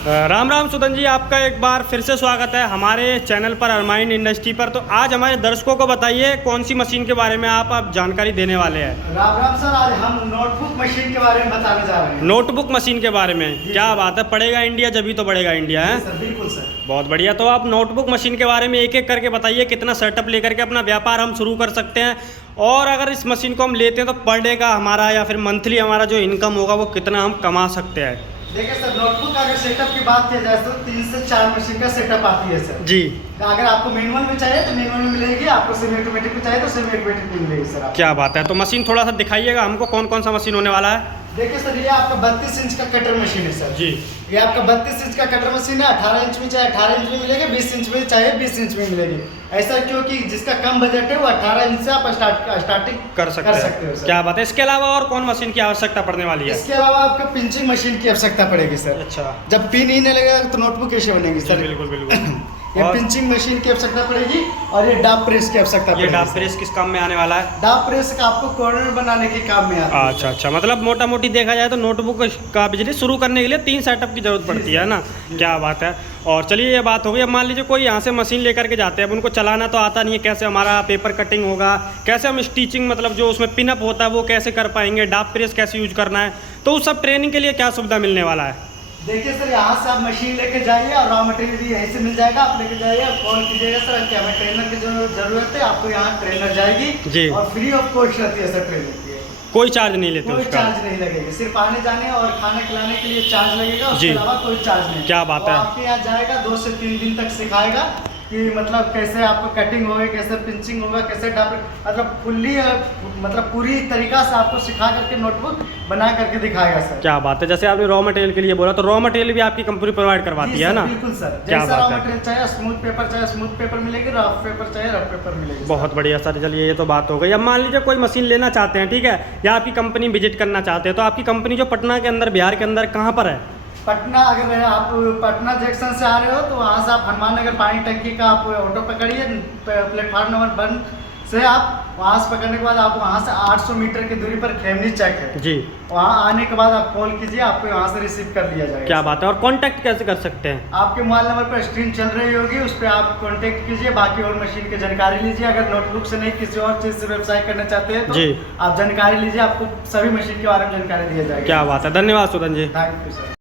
राम राम सुदन जी, आपका एक बार फिर से स्वागत है हमारे चैनल पर अरमाइन इंडस्ट्री पर। तो आज हमारे दर्शकों को बताइए कौन सी मशीन के बारे में आप जानकारी देने वाले हैं। राम राम सर, आज हम नोटबुक मशीन के बारे में बताने जा रहे हैं। नोटबुक मशीन के बारे में क्या बात है, पढ़ेगा इंडिया जब ही तो बढ़ेगा इंडिया है सर, बिल्कुल सर। बहुत बढ़िया। तो आप नोटबुक मशीन के बारे में एक एक करके बताइए, कितना सेटअप लेकर के अपना व्यापार हम शुरू कर सकते हैं, और अगर इस मशीन को हम लेते हैं तो पर डे का हमारा या फिर मंथली हमारा जो इनकम होगा वो कितना हम कमा सकते हैं। देखिए सर, नोटबुक का अगर सेटअप की बात की जाए तो 3 से 4 मशीन का सेटअप आती है सर जी। अगर आपको मैनुअल में चाहिए तो मैनुअल में मिलेगी, आपको सेमी ऑटोमेटिक में चाहिए तो सेमी ऑटोमेटिक में मिलेगी सर। क्या बात है। तो मशीन थोड़ा सा दिखाइएगा हमको, कौन कौन सा मशीन होने वाला है। देखिए सर, ये आपका 32 इंच का कटर मशीन है सर जी। ये आपका 32 इंच का कटर मशीन है। 18 इंच में चाहे 18 इंच में मिलेगी, 20 इंच में चाहे 20 इंच में मिलेगी। ऐसा क्योंकि जिसका कम बजट है वो 18 इंच से आप स्टार्टिंग कर सकते हो सर। क्या बात है। इसके अलावा और कौन मशीन की आवश्यकता पड़ने वाली है। इसके अलावा आपको पिंचिंग मशीन की आवश्यकता पड़ेगी सर। अच्छा। जब पिन ही नहीं लगेगा तो नोटबुक कैसे बनेगी सर। बिल्कुल बिल्कुल। ये पिंचिंग मशीन की आवश्यकता पड़ेगी और ये डाप प्रेस की आवश्यकता ये पड़ेगी। डाप प्रेस किस काम में आने वाला है। डाप प्रेस का आपको कॉर्नर बनाने के काम में आता है। अच्छा अच्छा, मतलब मोटा मोटी देखा जाए तो नोटबुक का बिजनेस शुरू करने के लिए 3 सेटअप की जरूरत पड़ती है ना। क्या बात है। और चलिए ये बात हो गई। अब मान लीजिए कोई यहाँ से मशीन लेकर के जाते हैं, अब उनको चलाना तो आता नहीं है, कैसे हमारा पेपर कटिंग होगा, कैसे हम स्टिचिंग मतलब जो उसमें पिनअप होता है वो कैसे कर पाएंगे, डाप प्रेस कैसे यूज करना है, तो उस सब ट्रेनिंग के लिए क्या सुविधा मिलने वाला है। देखिए सर, यहाँ से आप मशीन लेके जाइए और रॉ मटेरियल भी यहीं से मिल जाएगा। आप लेके जाइए, कॉल कीजिएगा सर कि हमें ट्रेनर की जरूरत है, आपको यहाँ ट्रेनर जाएगी जी। और फ्री ऑफ कॉस्ट रहती है सर ट्रेनिंग की। कोई चार्ज नहीं लेते कोई उसका। चार्ज नहीं लगेगा, सिर्फ आने जाने और खाने खिलाने के लिए चार्ज लगेगा, उसके जी। अलावा कोई चार्ज नहीं। क्या बात है। आपके यहाँ जाएगा, 2 से 3 दिन तक सिखाएगा कि मतलब कैसे आपको कटिंग होगी, कैसे पिंचिंग होगा, कैसे मतलब फुल्ली मतलब पूरी तरीका से आपको सिखा करके नोटबुक बना करके दिखाएगा सर। क्या बात है। जैसे आपने रॉ मटेरियल के लिए बोला, तो रॉ मटेरियल भी आपकी कंपनी प्रोवाइड करवाती है ना। बिल्कुल सर, क्या जैसा रॉ बात है। मटेरियल चाहे स्मूथ पेपर मिलेगी, रफ पेपर चाहे रफ पेपर मिलेगी। बहुत बढ़िया सर। चलिए ये तो बात हो गई। अब मान लीजिए कोई मशीन लेना चाहते हैं, ठीक है, या आपकी कंपनी विजिट करना चाहते हैं, तो आपकी कंपनी जो पटना के अंदर, बिहार के अंदर कहाँ पर है। पटना, अगर आप पटना जंक्शन से आ रहे हो तो वहाँ से आप हनुमान नगर पानी टंकी का आप ऑटो पकड़िए, प्लेटफार्म नंबर 1 से आप वहाँ से पकड़ने के बाद आप वहाँ से 800 मीटर की दूरी पर खेमनी चेक है जी। वहाँ आने के बाद आप कॉल कीजिए, आपको वहाँ से रिसीव कर लिया जाएगा। क्या बात है। और कांटेक्ट कैसे कर सकते हैं। आपके मोबाइल नंबर पर स्क्रीन चल रही होगी, उस पर आप कांटेक्ट कीजिए, बाकी और मशीन की जानकारी लीजिए। अगर नोटबुक से नहीं, किसी और चीज़ से व्यवसाय करना चाहते हैं तो जी, आप जानकारी लीजिए, आपको सभी मशीन के बारे में जानकारी दिया जाएगी। क्या बात है। धन्यवाद Sudan ji. Thank you sir.